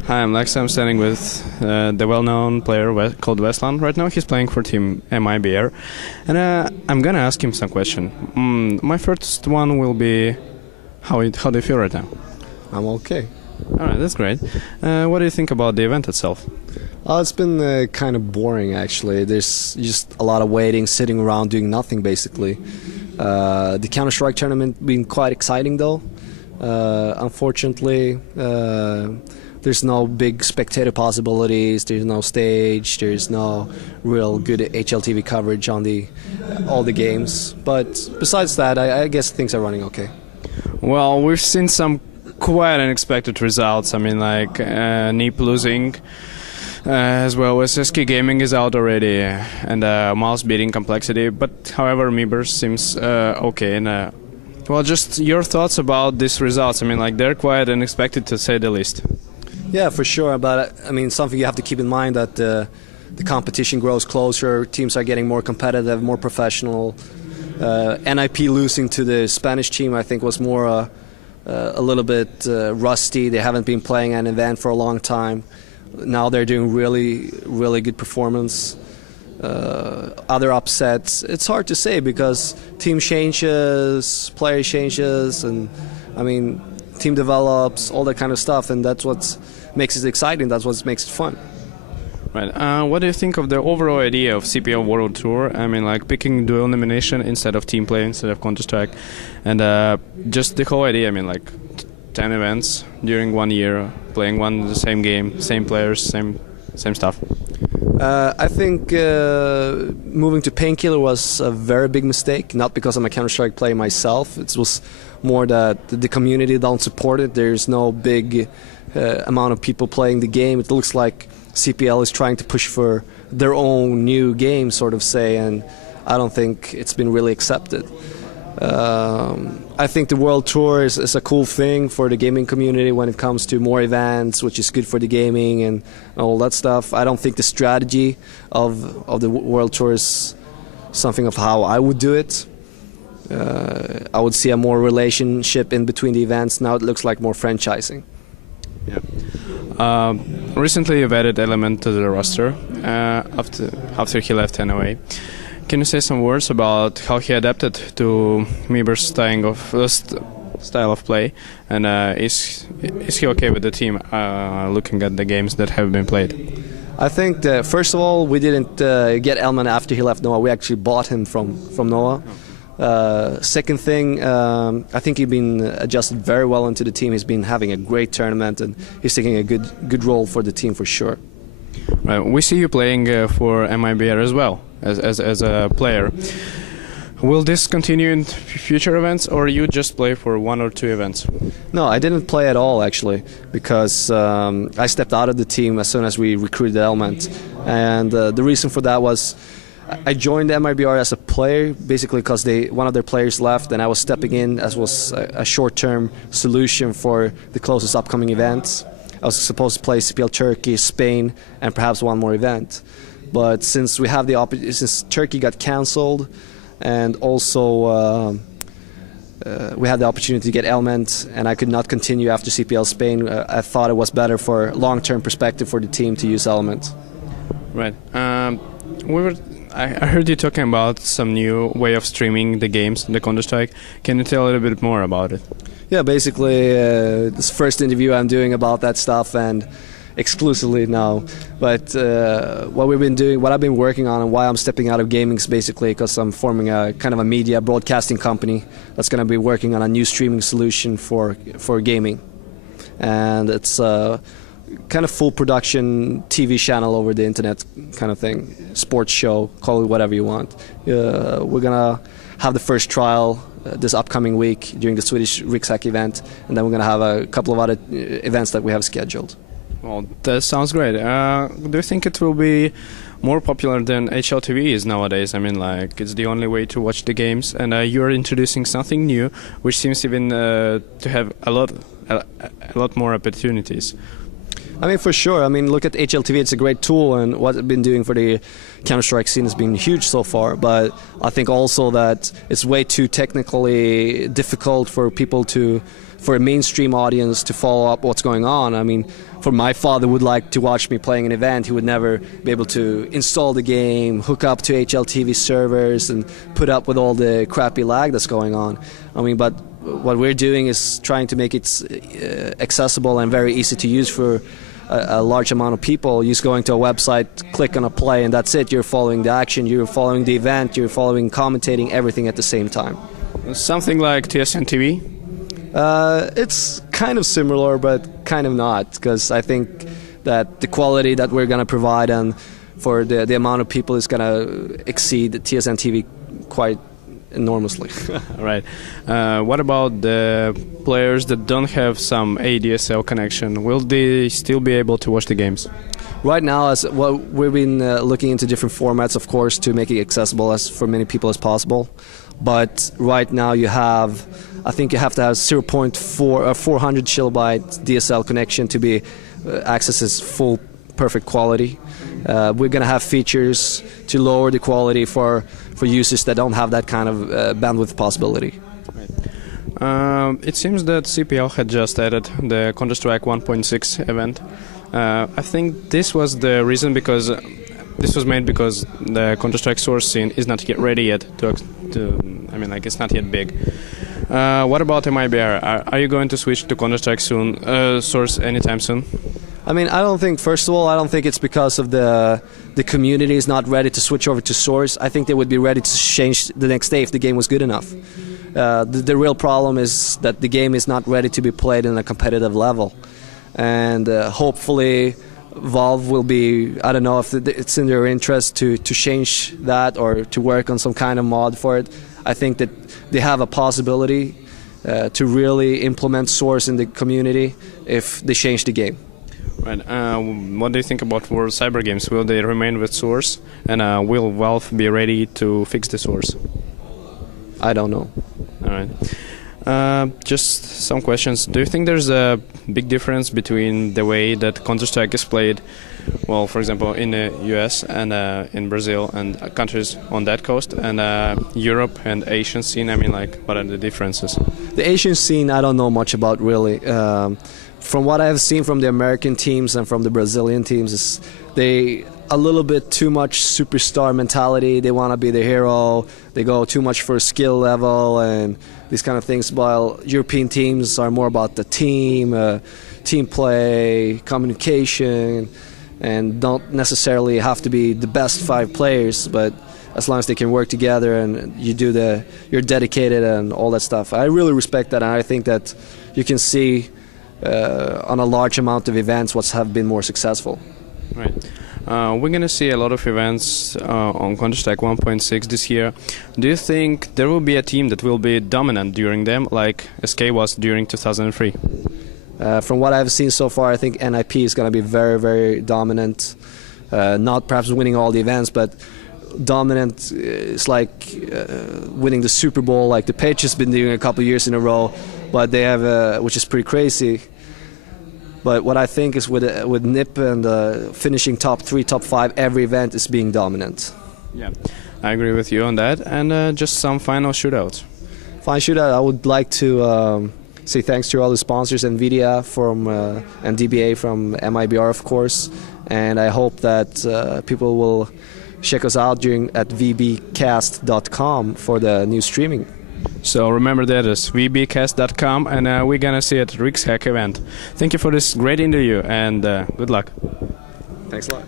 Hi, I'm Lex. I'm standing with the well-known player called Vesslan. Right now he's playing for team MiBr. And I'm gonna ask him some question. My first one will be, how do you feel right now? I'm okay. Alright, that's great. What do you think about the event itself? It's been kind of boring, actually. There's just a lot of waiting, sitting around doing nothing, basically. The Counter-Strike tournament been quite exciting, though. Unfortunately, there's no big spectator possibilities, there's no stage, there's no real good HLTV coverage on all the games. But besides that, I guess things are running okay. Well, we've seen some quite unexpected results. I mean, like NIP losing, as well as SK Gaming is out already, and Mouse beating Complexity. But however, MiBr seems okay. And well, just your thoughts about these results. I mean, like they're quite unexpected to say the least. Yeah, for sure. But I mean, something you have to keep in mind that the competition grows closer. Teams are getting more competitive, more professional. NIP losing to the Spanish team, I think, was more a little bit rusty. They haven't been playing an event for a long time. Now they're doing really good performance. Other upsets, it's hard to say because team changes, player changes, and I mean, team develops, all that kind of stuff, and that's what makes it exciting. That's what makes it fun. Right. What do you think of the overall idea of CPL World Tour? I mean, like picking dual elimination instead of team play, instead of Counter-Strike, and just the whole idea. I mean, like 10 events during 1 year, playing the same game, same players, same stuff. I think moving to Painkiller was a very big mistake, not because I'm a Counter-Strike player myself. It was more that the community don't support it. There's no big amount of people playing the game. It looks like CPL is trying to push for their own new game, sort of say, and I don't think it's been really accepted. I think the World Tour is a cool thing for the gaming community when it comes to more events, which is good for the gaming and all that stuff. I don't think the strategy of the World Tour is something of how I would do it. I would see a more relationship in between the events. Now it looks like more franchising. Yeah. Recently you've added Element to the roster after he left NOA. Can you say some words about how he adapted to MiBr's style of play, and is he okay with the team looking at the games that have been played? I think that first of all, we didn't get Element after he left NOA. We actually bought him from NOA. Second thing, I think he's been adjusted very well into the team. He's been having a great tournament, and he's taking a good role for the team for sure. Right. We see you playing for MiBr as well as a player. Will this continue in future events, or you just play for 1 or 2 events? No, I didn't play at all actually, because I stepped out of the team as soon as we recruited Element, and the reason for that was I joined MiBr as a player basically because one of their players left, and I was stepping in as was a short-term solution for the closest upcoming events. I was supposed to play CPL Turkey, Spain, and perhaps one more event. But since since Turkey got cancelled, and also we had the opportunity to get Element, and I could not continue after CPL Spain, I thought it was better for long-term perspective for the team to use Element. Right. I heard you talking about some new way of streaming the games, the Counter-Strike. Can you tell a little bit more about it? Yeah, basically, this first interview I'm doing about that stuff, and exclusively now. But what I've been working on, and why I'm stepping out of gaming is basically because I'm forming a kind of a media broadcasting company that's going to be working on a new streaming solution for gaming, and it's kind of full production TV channel over the internet kind of thing, sports show, call it whatever you want. We're gonna have the first trial this upcoming week during the Swedish Riksdagen event, and then we're gonna have a couple of other events that we have scheduled. Well, that sounds great. Do you think it will be more popular than HLTV is nowadays? I mean, like, it's the only way to watch the games, and you're introducing something new, which seems even to have a lot more opportunities. I mean, for sure. I mean, look at HLTV. It's a great tool, and what it's been doing for the Counter-Strike scene has been huge so far. But I think also that it's way too technically difficult for people to for a mainstream audience to follow up what's going on. I mean, for my father would like to watch me playing an event, he would never be able to install the game, hook up to HLTV servers, and put up with all the crappy lag that's going on. I mean, but what we're doing is trying to make it accessible and very easy to use for a large amount of people. Just going to a website, click on a play, and that's it. You're following the action, you're following the event, you're following commentating everything at the same time. Something like TSN TV? It's kind of similar, but kind of not, because I think that the quality that we're going to provide and for the amount of people is going to exceed TSN TV quite enormously. Right. What about the players that don't have some ADSL connection? Will they still be able to watch the games? Right now, we've been looking into different formats, of course, to make it accessible as for many people as possible. But right now, I think you have to have 400 kilobyte DSL connection to be accesses full perfect quality. We're going to have features to lower the quality for users that don't have that kind of bandwidth possibility. It seems that CPL had just added the Counter-Strike 1.6 event. I think this was the reason because this was made because the Counter-Strike source scene is not yet ready yet I mean, like, it's not yet big. What about MiBr? Are you going to switch to Counter-Strike source anytime soon? I mean, first of all, I don't think it's because of the community is not ready to switch over to source. I think they would be ready to change the next day if the game was good enough. The real problem is that the game is not ready to be played in a competitive level. And hopefully Valve will be, I don't know if it's in their interest to change that or to work on some kind of mod for it. I think that they have a possibility to really implement source in the community if they change the game. Right. What do you think about World Cyber Games? Will they remain with source, and will Valve be ready to fix the source? I don't know. All right. Just some questions. Do you think there's a big difference between the way that Counter-Strike is played, well, for example, in the US and in Brazil and countries on that coast, and Europe and Asian scene? I mean, like, what are the differences? The Asian scene, I don't know much about, really. From what I have seen from the American teams and from the Brazilian teams, is they a little bit too much superstar mentality. They want to be the hero. They go too much for skill level and these kind of things. While European teams are more about the team play, communication, and don't necessarily have to be the best 5 players, but as long as they can work together and you're dedicated and all that stuff. I really respect that, and I think that you can see on a large amount of events what have been more successful. Right. We're going to see a lot of events on Counter-Strike 1.6 this year. Do you think there will be a team that will be dominant during them, like SK was during 2003? From what I've seen so far, I think NIP is going to be very, very dominant. Not perhaps winning all the events, but dominant is like winning the Super Bowl, like the Patriots has been doing a couple of years in a row, but they have, which is pretty crazy. But what I think is with NIP and finishing top 3, top 5 every event is being dominant. Yeah, I agree with you on that. And just some final shootouts. Final shootout, I would like to say thanks to all the sponsors, NVIDIA and DBA from MiBr, of course. And I hope that people will check us out at vbcast.com for the new streaming. So remember that is vbcast.com, and we're gonna see at Rick's Hack event. Thank you for this great interview, and good luck. Thanks a lot.